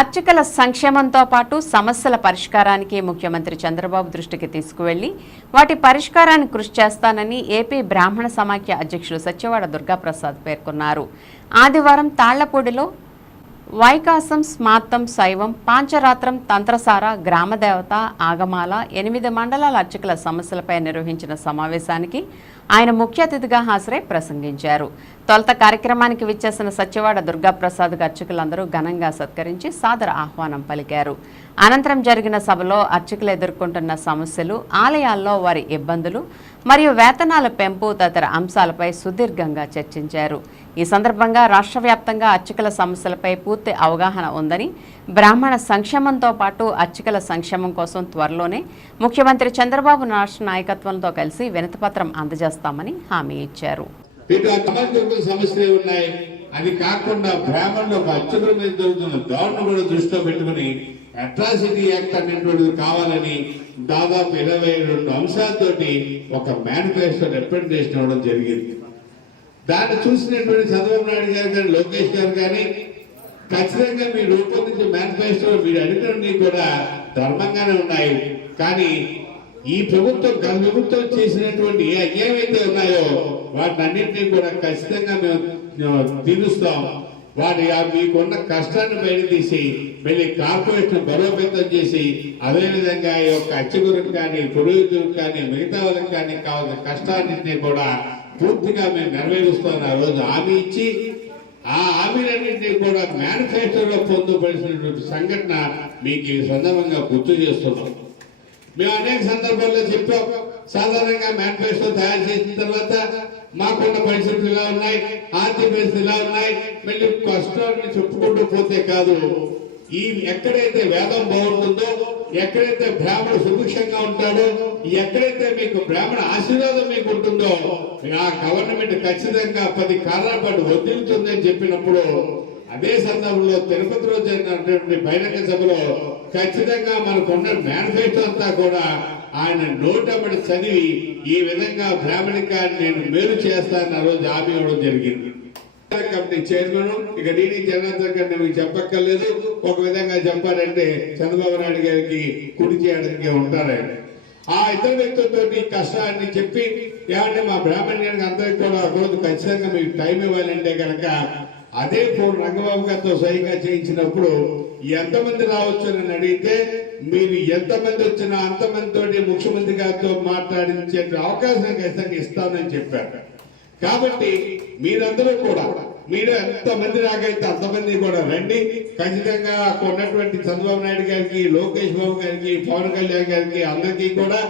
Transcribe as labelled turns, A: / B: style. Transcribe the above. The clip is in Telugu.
A: అర్చకుల సంక్షేమంతో పాటు సమస్యల పరిష్కారానికి ముఖ్యమంత్రి చంద్రబాబు దృష్టికి తీసుకువెళ్ళి వాటి పరిష్కారానికి కృషి చేస్తానని ఏపీ బ్రాహ్మణ సమాఖ్య అధ్యక్షులు సత్యవాడ దుర్గాప్రసాద్ పేర్కొన్నారు. ఆదివారం తాళ్ళపూడిలో వైకాసం స్మార్తం శైవం పాంచరాత్రం తంత్రసార గ్రామదేవత ఆగమాల ఎనిమిది మండలాల అర్చకుల సమస్యలపై నిర్వహించిన సమావేశానికి ఆయన ముఖ్య అతిథిగా హాజరై ప్రసంగించారు. తొలుత కార్యక్రమానికి విచ్చేసిన సత్యవాడ దుర్గాప్రసాద్ అర్చకులందరూ ఘనంగా సత్కరించి సాదర ఆహ్వానం పలికారు. అనంతరం జరిగిన సభలో అర్చకులు ఎదుర్కొంటున్న సమస్యలు ఆలయాల్లో వారి ఇబ్బందులు మరియు వేతనాల పెంపు తదితర అంశాలపై సుదీర్ఘంగా చర్చించారు. ఈ సందర్భంగా రాష్ట్ర వ్యాప్తంగా అర్చకుల సమస్యలపై పూర్తి అవగాహన ఉందని బ్రాహ్మణ సంక్షేమంతో పాటు అర్చకుల సంక్షేమం కోసం త్వరలోనే ముఖ్యమంత్రి చంద్రబాబు రాష్ట్ర నాయకత్వంతో కలిసి వినతిపత్రం చేస్తామని హామీ ఇచ్చారు.
B: ఉన్నాయి. అది కాకుండా బ్రాహ్మణులు ఒక అర్చకుల మీద జరుగుతున్న దారుణ కూడా దృష్టిలో పెట్టుకుని అట్రాసిటీ యాక్ట్ అనేటువంటిది కావాలని దాదాపు ఇరవై రెండు అంశాలతోటి ఒక మేనిఫెస్టో రిప్రజెంటేషన్ ఇవ్వడం జరిగింది. దాన్ని చూసినటువంటి చంద్రబాబు నాయుడు గారు కానీ లోకేష్ గారు కానీ ఖచ్చితంగా మీరు రూపొందించిన మేనిఫెస్టో మీరు అడిగినవన్నీ కూడా ధర్మంగానే ఉన్నాయి. కానీ ఈ ప్రభుత్వం గత ప్రభుత్వం చేసినటువంటి ఏ ఏవైతే ఉన్నాయో వాటినన్నింటినీ కూడా ఖచ్చితంగా మేము తీరుస్తాం. వాటి ఆ మీకున్న కష్టాన్ని బయట తీసి మళ్ళీ కార్పొరేషన్ బలోపేతం చేసి అదేవిధంగా ఈ యొక్క అచ్చగురికి కానీ పురోహితులకు కానీ మిగతా వాళ్ళకి కానీ కావాల్సిన కష్టాన్నింటినీ కూడా పూర్తిగా మేము నెరవేరుస్తాం ఆ రోజు హామీ ఇచ్చి ఆ హామీలన్నింటినీ కూడా మేనిఫెస్టోలో పొందుపరిచినటువంటి సంఘటన మీకు ఈ సందర్భంగా గుర్తు చేస్తున్నాం. మేము అనేక సందర్భాల్లో చెప్పాం. సాధారణంగా మేనిఫెస్టో తయారు చేసిన తర్వాత మాకున్న పరిస్థితులు ఇలా ఉన్నాయి ఆర్థిక పరిస్థితులు ఇలా ఉన్నాయి. మళ్ళీ కష్టాన్ని చెప్పుకుంటూ పోతే కాదు ఈ ఎక్కడైతే వేదం బాగుంటుందో ఎక్కడైతే బ్రాహ్మణ సుభిక్షంగా ఉంటాడో ఎక్కడైతే మీకు బ్రాహ్మణ ఆశీర్వాదం మీకు ఉంటుందో ఆ గవర్నమెంట్ ఖచ్చితంగా పది కాలాల పాటు వదిలుతుందని చెప్పినప్పుడు అదే సందర్భంలో తిరుపతి రోజు జరిగినటువంటి బహిరంగ సభలో ఖచ్చితంగా మనకున్న మేనిఫెస్టో అంతా కూడా ఆయన నోటబడి చదివి ఈ విధంగా బ్రాహ్మణికాన్ని నేను మేలు చేస్తానని ఆ రోజు హామీ ఇవ్వడం జరిగింది. కమిటీ చైర్మన్ ఇక డీడీ జనార్దన్ గారిని మీకు చెప్పక్కర్లేదు. ఒక విధంగా చెప్పారంటే చంద్రబాబు నాయుడు గారికి కుడి చేయడానికి ఉంటారండి ఆ ఇతర వ్యక్తులతో కష్టాన్ని చెప్పి ఏమంటే మా బ్రాహ్మణ్యానికి అందరికి కూడా రోజు ఖచ్చితంగా మీకు టైం ఇవ్వాలంటే కనుక అదే ఫోన్ రంగబాబు గారితో స్వయంగా చేయించినప్పుడు ఎంతమంది రావచ్చు అని అడిగితే మీరు ఎంతమంది వచ్చినా అంతమందితో ముఖ్యమంత్రి గారితో మాట్లాడించే అవకాశం ఖచ్చితంగా ఇస్తానని చెప్పారు. కాబట్టి మీరందరూ కూడా మీరు ఎంతమంది రాగైతే అంతమంది కూడా రండి. ఖచ్చితంగా అక్కడ ఉన్నటువంటి చంద్రబాబు నాయుడు గారికి లోకేష్ బాబు గారికి పవన్ కళ్యాణ్ గారికి అందరికీ కూడా